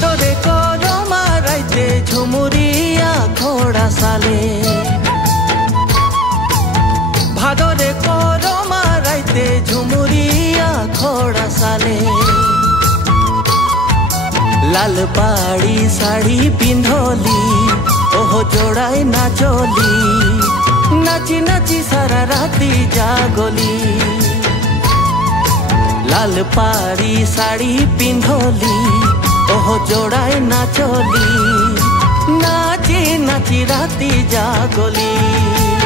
भादरे करमा राइते झुमुरिया घोड़ा साले भादरे करमा राइते झुमुरिया घोड़ा साले लाल पाड़ी शाड़ी पिंधोली ओहो जोड़ाई नाचोली नाची नाची सारा राती जागोली लाल पाड़ी शाड़ी पिंधोली ओहो जोड़ाई नाचोली नाची नाची राती जागोली।